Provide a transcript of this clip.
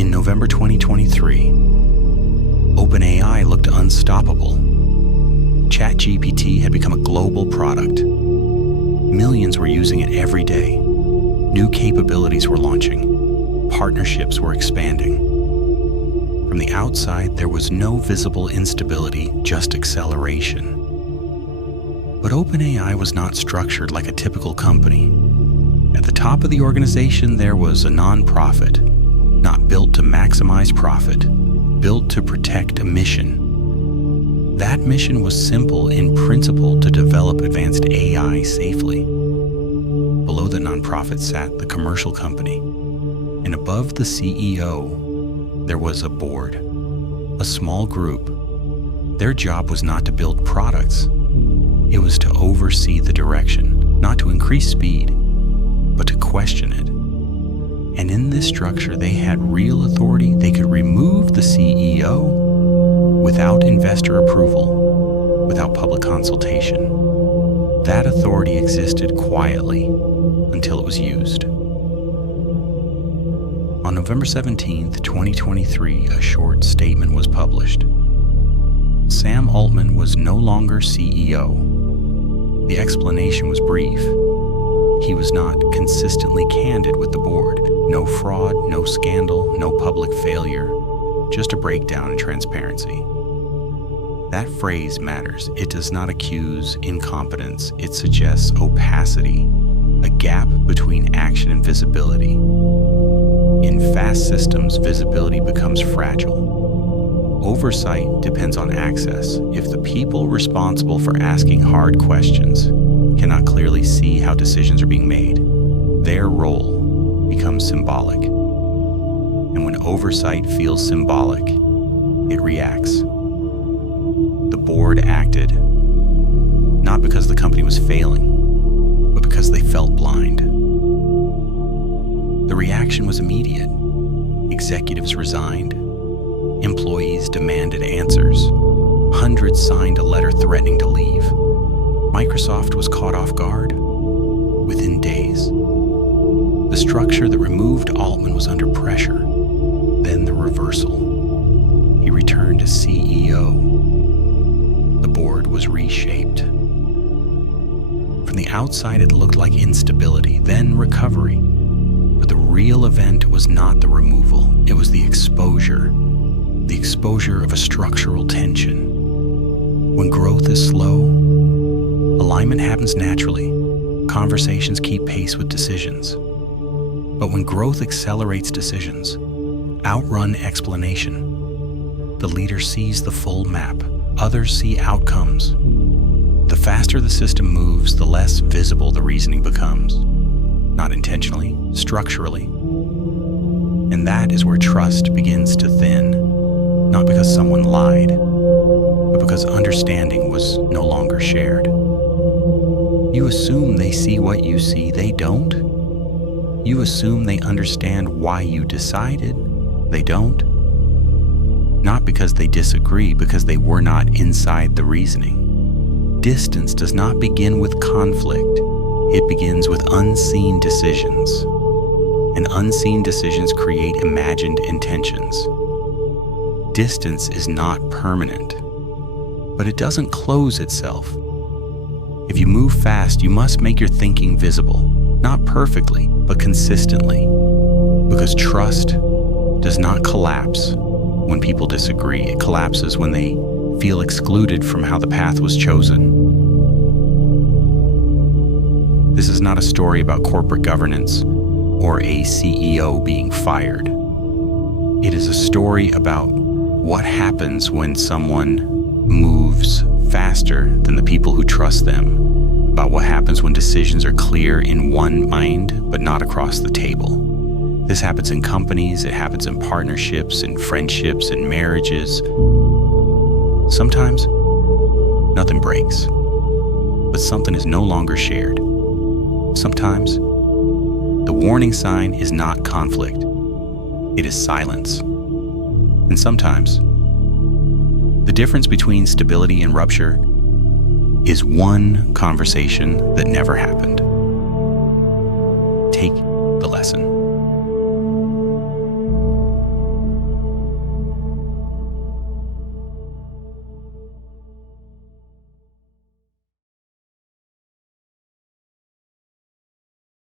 In November 2023, OpenAI looked unstoppable. ChatGPT had become a global product. Millions were using it every day. New capabilities were launching. Partnerships were expanding. From the outside, there was no visible instability, just acceleration. But OpenAI was not structured like a typical company. At the top of the organization, there was a nonprofit, not built to maximize profit, built to protect a mission. That mission was simple in principle: to develop advanced AI safely. Below the nonprofit sat the commercial company, and above the CEO, there was a board, a small group. Their job was not to build products. It was to oversee the direction, not to increase speed, but to question it. And in this structure, they had real authority. They could remove the CEO without investor approval, without public consultation. That authority existed quietly until it was used. On November 17th, 2023, a short statement was published. Sam Altman was no longer CEO. The explanation was brief. He was not consistently candid with the board. No fraud, no scandal, no public failure, just a breakdown in transparency. That phrase matters. It does not accuse incompetence. It suggests opacity, a gap between action and visibility. In fast systems, visibility becomes fragile. Oversight depends on access. If the people responsible for asking hard questions cannot clearly see how decisions are being made, their role becomes symbolic. And when oversight feels symbolic, it reacts. The board acted, not because the company was failing, but because they felt blind. The reaction was immediate. Executives resigned. Employees demanded answers. Hundreds signed a letter threatening to leave. Microsoft was caught off guard within days. The structure that removed Altman was under pressure. Then the reversal. He returned as CEO. The board was reshaped. From the outside, it looked like instability, then recovery. But the real event was not the removal. It was the exposure of a structural tension. When growth is slow, alignment happens naturally. Conversations keep pace with decisions. But when growth accelerates decisions, outrun explanation. The leader sees the full map. Others see outcomes. The faster the system moves, the less visible the reasoning becomes. Not intentionally, structurally. And that is where trust begins to thin. Not because someone lied, but because understanding was no longer shared. You assume they see what you see, they don't. You assume they understand why you decided, they don't. Not because they disagree, because they were not inside the reasoning. Distance does not begin with conflict. It begins with unseen decisions. And unseen decisions create imagined intentions. Distance is not permanent, but it doesn't close itself. If you move fast, you must make your thinking visible, not perfectly, but consistently, because trust does not collapse when people disagree. It collapses when they feel excluded from how the path was chosen. This is not a story about corporate governance or a CEO being fired. It is a story about what happens when someone moves faster than the people who trust them, about what happens when decisions are clear in one mind but not across the table. This happens in companies, it happens in partnerships, in friendships, in marriages. Sometimes nothing breaks, but something is no longer shared. Sometimes the warning sign is not conflict, it is silence. And sometimes, the difference between stability and rupture is one conversation that never happened. Take the lesson.